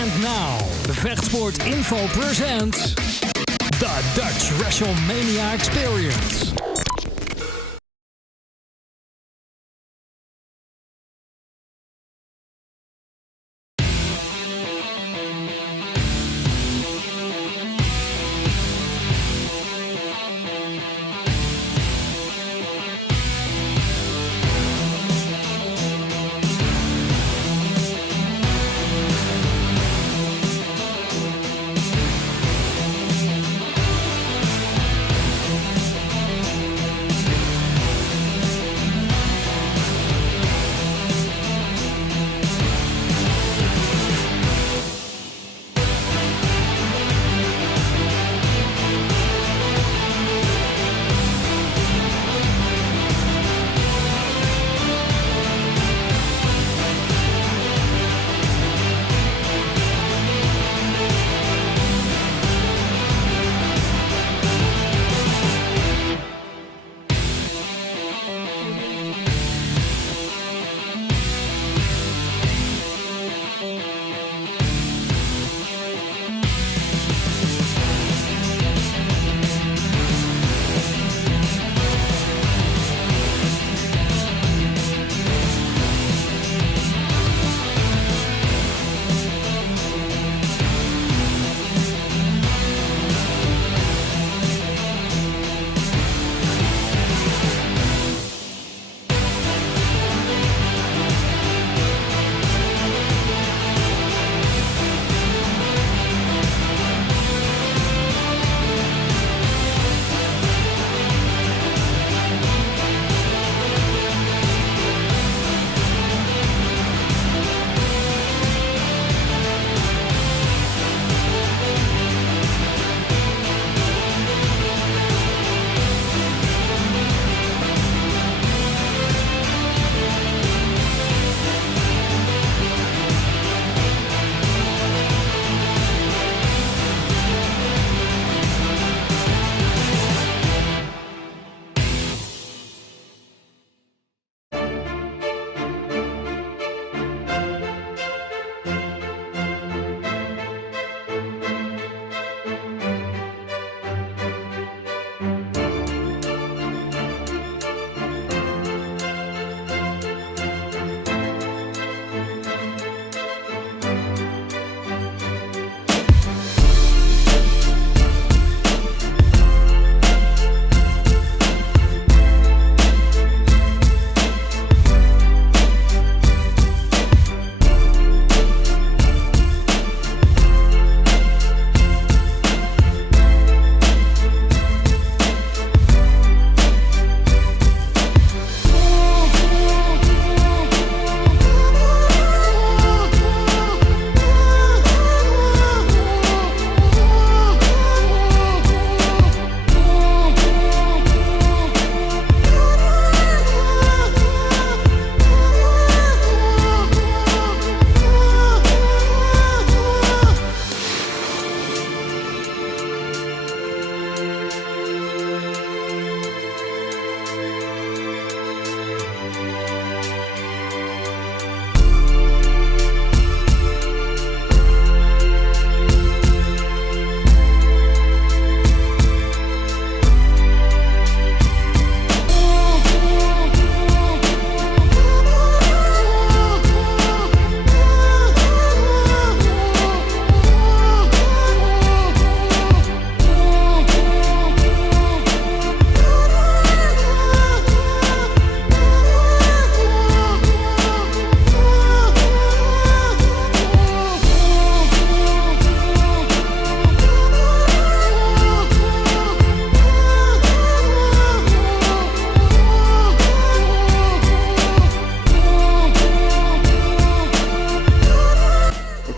And now, Vechtsport Info presents the Dutch Wrestlemania Experience.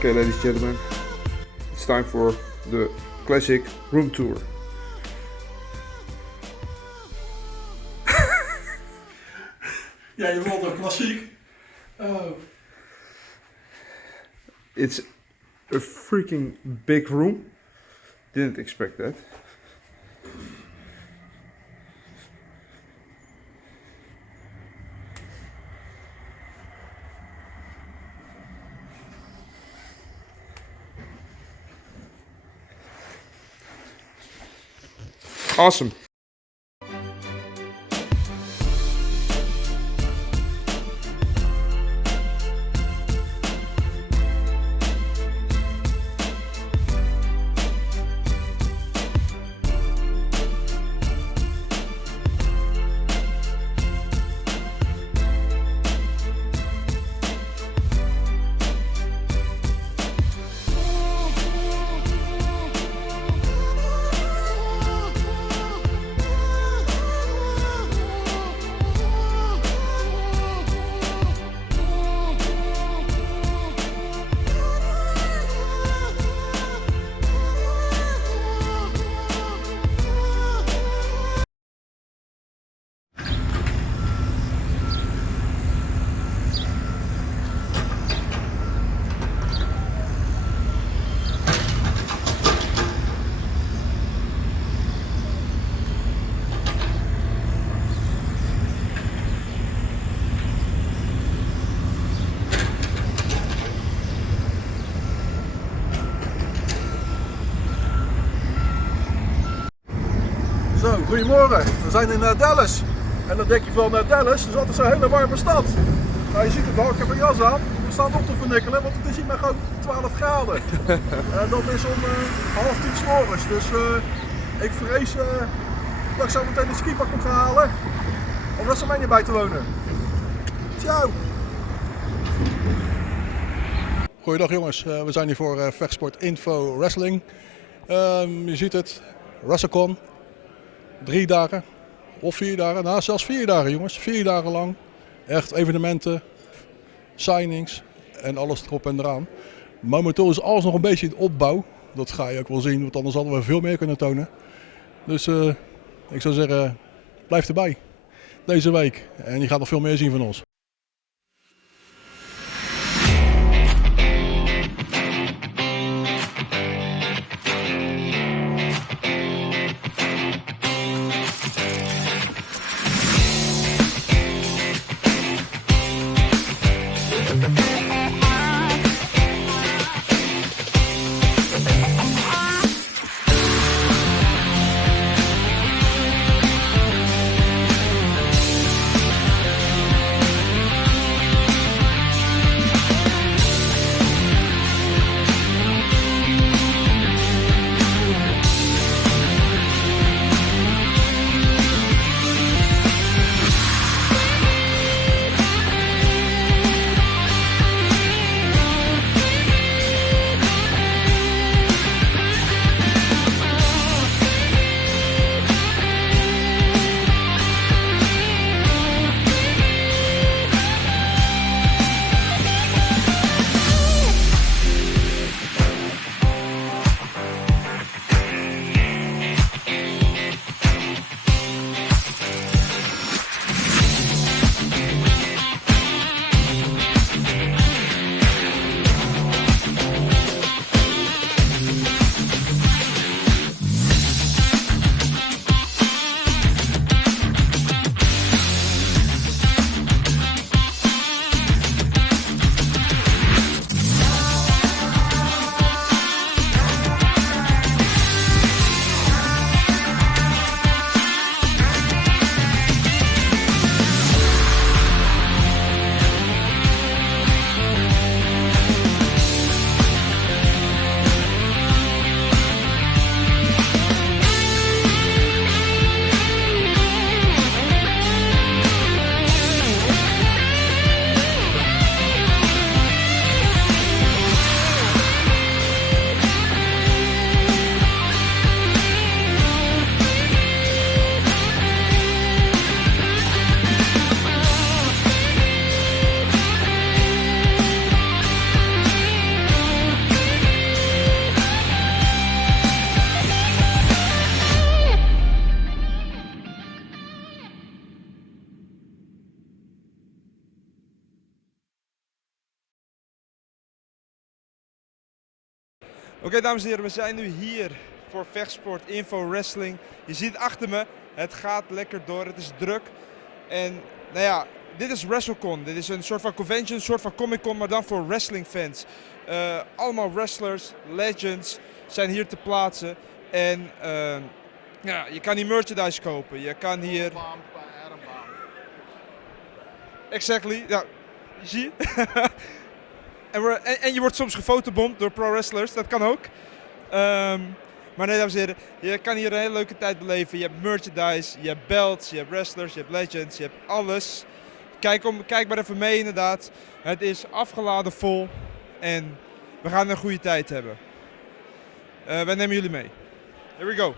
Okay, ladies and gentlemen, it's time for the classic room tour. Ja, je wilt toch klassiek? Oh. It's a freaking big room. Didn't expect that. Awesome. Zo, goedemorgen. We zijn in Dallas. En dan denk je van Dallas, dat is altijd zo'n hele warme stad. Nou, je ziet het wel, ik heb een jas aan. We staan op te vernikkelen, want het is hier maar gewoon 12 graden. En dat is om 9:30 's morgens. Dus ik vrees dat ik zo meteen een skipak moet gaan halen om Wrestlemania bij te wonen. Ciao! Goeiedag jongens, we zijn hier voor Vechtsport Info Wrestling. Je ziet het, Wrestlecon. 3 dagen of 4 dagen, nou zelfs 4 dagen jongens, 4 dagen lang. Echt evenementen, signings en alles erop en eraan. Momenteel is alles nog een beetje in opbouw. Dat ga je ook wel zien, want anders hadden we veel meer kunnen tonen. Dus ik zou zeggen, blijf erbij deze week. En je gaat nog veel meer zien van ons. Oké, dames en heren, we zijn nu hier voor Vechtsport Info Wrestling. Je ziet achter me, het gaat lekker door, het is druk. En nou ja, dit is Wrestlecon. Dit is een soort van convention, een soort van Comic-Con, maar dan voor wrestling fans. Allemaal wrestlers, legends zijn hier te plaatsen. En Ja, je kan hier merchandise kopen. Je kan hier... Exactly. Ja, zie je? en je wordt soms gefotobomd door pro-wrestlers. Dat kan ook. Maar nee, dames en heren. Je kan hier een hele leuke tijd beleven. Je hebt merchandise, je hebt belts, je hebt wrestlers, je hebt legends, je hebt alles. Kijk maar even mee inderdaad. Het is afgeladen vol. En we gaan een goede tijd hebben. Wij nemen jullie mee. Here we go.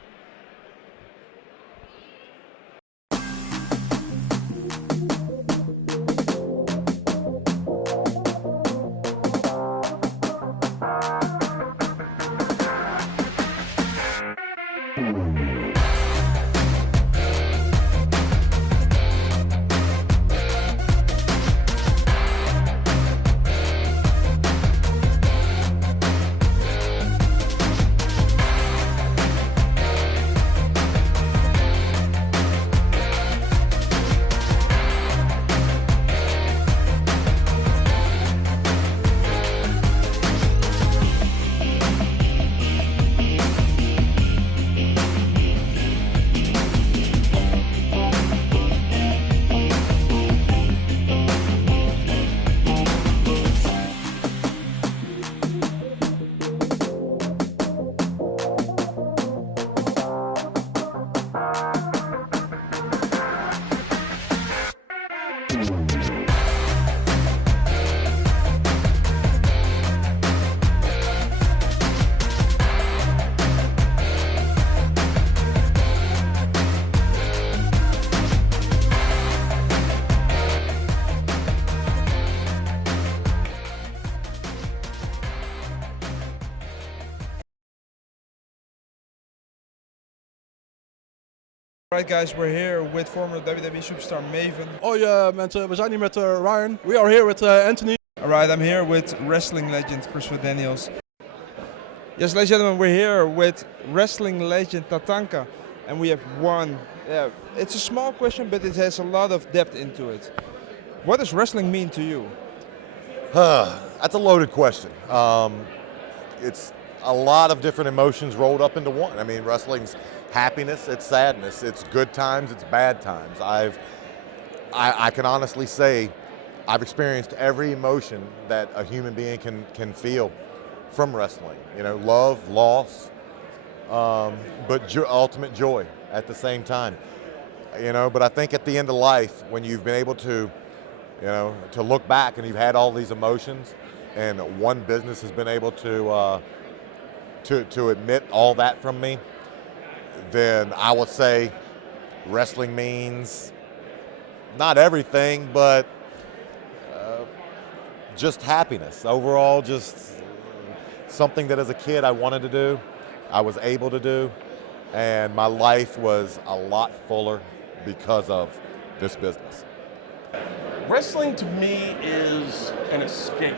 Alright guys, we're here with former WWE superstar Maven. Hoi mensen, we zijn hier met Ryan. We are here with Anthony. Alright, I'm here with wrestling legend Christopher Daniels. Yes, ladies and gentlemen, we're here with wrestling legend Tatanka. And we have one, it's a small question, but it has a lot of depth into it. What does wrestling mean to you? That's a loaded question. It's a lot of different emotions rolled up into one. I mean, wrestling's happiness, it's sadness, it's good times, it's bad times. I can honestly say I've experienced every emotion that a human being can feel from wrestling. You know, love, loss, but ultimate joy at the same time. You know, but I think at the end of life, when you've been able to, you know, to look back and you've had all these emotions, and one business has been able to admit all that from me, then I would say wrestling means not everything, but just happiness. Overall, just something that as a kid I wanted to do, I was able to do, and my life was a lot fuller because of this business. Wrestling to me is an escape.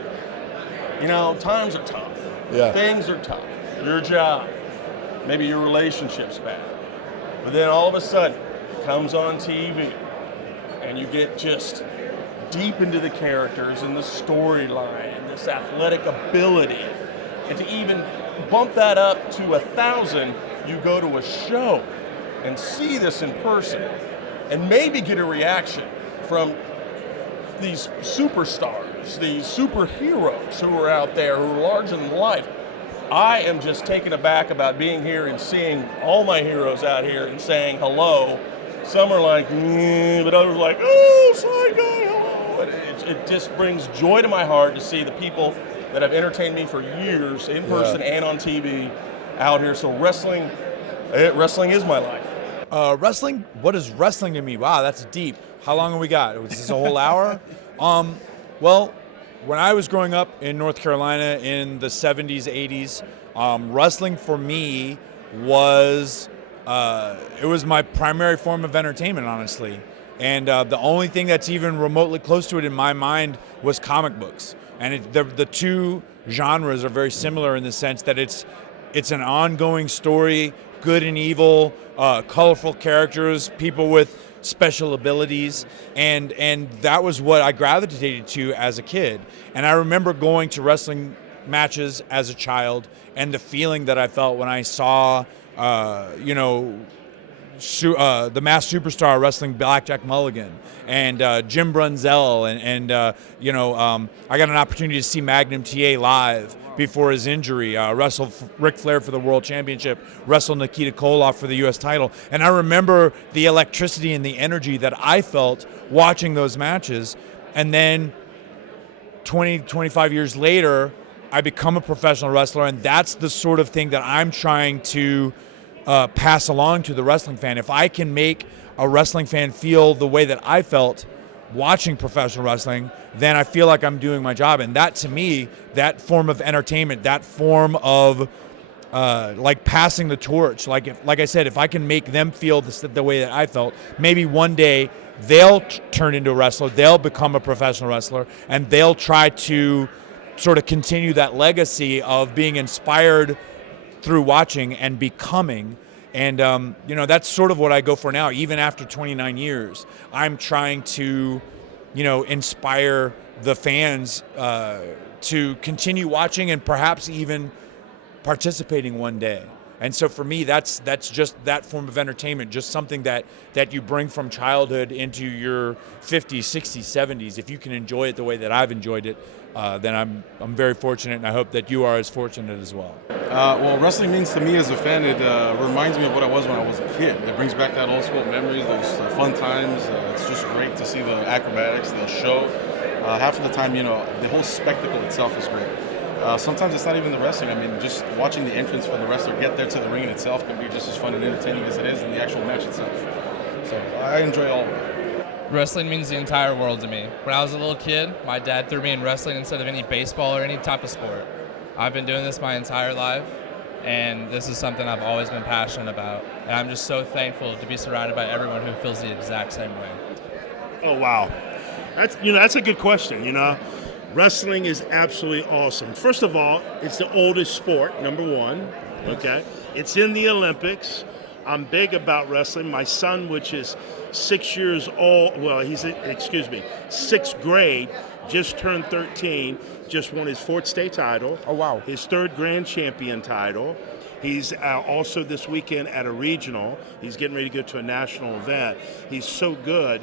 You know, times are tough. Yeah. Things are tough. Your job, maybe your relationship's bad. But then all of a sudden, it comes on TV, and you get just deep into the characters and the storyline and this athletic ability. And to even bump that up to 1,000, you go to a show and see this in person and maybe get a reaction from these superstars, these superheroes who are out there, who are larger than life. I am just taken aback about being here and seeing all my heroes out here and saying hello. Some are like, but others are like, oh, side guy, hello. And it just brings joy to my heart to see the people that have entertained me for years, in person and on TV, out here. So wrestling is my life. Wrestling? What is wrestling to me? Wow, that's deep. How long have we got? Is this a whole hour? Well, when I was growing up in North Carolina in the 70s, 80s, wrestling for me was it was my primary form of entertainment, honestly. And the only thing that's even remotely close to it in my mind was comic books. And the two genres are very similar in the sense that it's an ongoing story, good and evil, colorful characters, people with special abilities, and that was what I gravitated to as a kid. And I remember going to wrestling matches as a child and the feeling that I felt when I saw the masked superstar wrestling Blackjack Mulligan and Jim Brunzell and I got an opportunity to see Magnum TA live before his injury, wrestle Ric Flair for the World Championship, wrestle Nikita Koloff for the U.S. title. And I remember the electricity and the energy that I felt watching those matches. And then 20, 25 years later, I become a professional wrestler, and that's the sort of thing that I'm trying to pass along to the wrestling fan. If I can make a wrestling fan feel the way that I felt watching professional wrestling, then I feel like I'm doing my job. And that, to me, that form of entertainment, that form of like passing the torch, like I said, if I can make them feel the way that I felt, maybe one day they'll turn into a wrestler, they'll become a professional wrestler, and they'll try to sort of continue that legacy of being inspired through watching and becoming. And, that's sort of what I go for now. Even after 29 years, I'm trying to, inspire the fans to continue watching and perhaps even participating one day. And so for me, that's just that form of entertainment, just something that you bring from childhood into your 50s, 60s, 70s. If you can enjoy it the way that I've enjoyed it, then I'm very fortunate, and I hope that you are as fortunate as well. Well, wrestling means to me as a fan, it reminds me of what I was when I was a kid. It brings back that old school memories, those fun times. It's just great to see the acrobatics, the show. Half of the time, the whole spectacle itself is great. Sometimes it's not even the wrestling. I mean, just watching the entrance for the wrestler get there to the ring in itself can be just as fun and entertaining as it is in the actual match itself. So I enjoy all of it. Wrestling means the entire world to me. When I was a little kid, my dad threw me in wrestling instead of any baseball or any type of sport. I've been doing this my entire life, and this is something I've always been passionate about. And I'm just so thankful to be surrounded by everyone who feels the exact same way. Oh, wow. That's a good question, Wrestling is absolutely awesome. First of all, it's the oldest sport, number one, okay? It's in the Olympics. I'm big about wrestling. My son, which is 6 years old, well, sixth grade, just turned 13, just won his fourth state title. Oh, wow. His third grand champion title. He's also this weekend at a regional. He's getting ready to go to a national event. He's so good.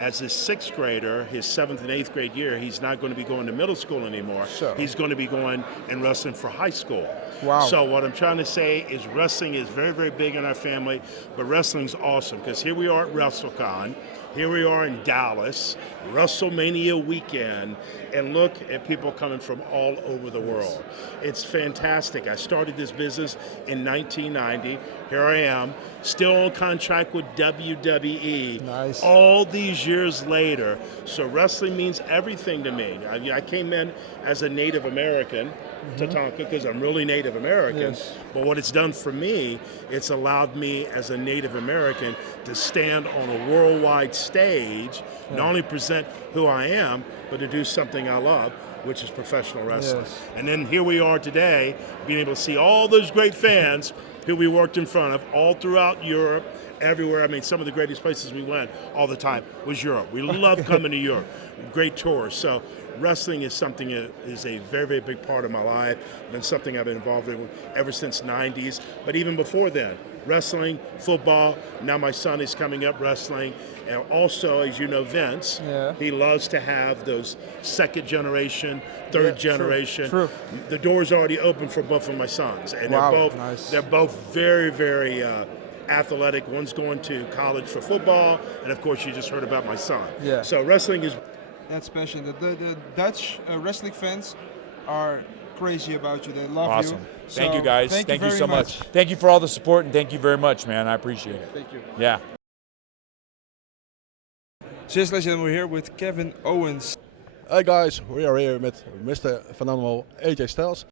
As a sixth grader, his seventh and eighth grade year, he's not going to be going to middle school anymore. Sure. He's going to be going and wrestling for high school. Wow. So what I'm trying to say is wrestling is very, very big in our family, but wrestling's awesome because here we are at Wrestlecon. Here we are in Dallas, Wrestlemania weekend, and look at people coming from all over the world. It's fantastic. I started this business in 1990. Here I am, still on contract with WWE. Nice. All these years later. So wrestling means everything to me. I came in as a Native American, Tatanka, because I'm really Native American. Yes. But what it's done for me, it's allowed me as a Native American to stand on a worldwide stage, not only present who I am, but to do something I love, which is professional wrestling. Yes. And then here we are today, being able to see all those great fans who we worked in front of all throughout Europe, everywhere. I mean, some of the greatest places we went all the time was Europe. We love coming to Europe. Great tours. So wrestling is something that is a very, very big part of my life and something I've been involved in ever since 90s. But even before then, wrestling, football, now my son is coming up wrestling. And also, as you know, Vince, he loves to have those second generation, third generation. True. The door's already open for both of my sons. And they're both very, very athletic. One's going to college for football, and of course you just heard about my son. Yeah. So wrestling is... That's special. The Dutch wrestling fans are crazy about you. They love you. Awesome. Thank you, guys. Thank you very so much. Thank you for all the support, and thank you very much, man. I appreciate it. Thank you. Yeah. Just legend, we're here with Kevin Owens. Hey guys, we are here with Mr. Phenomenal AJ Styles.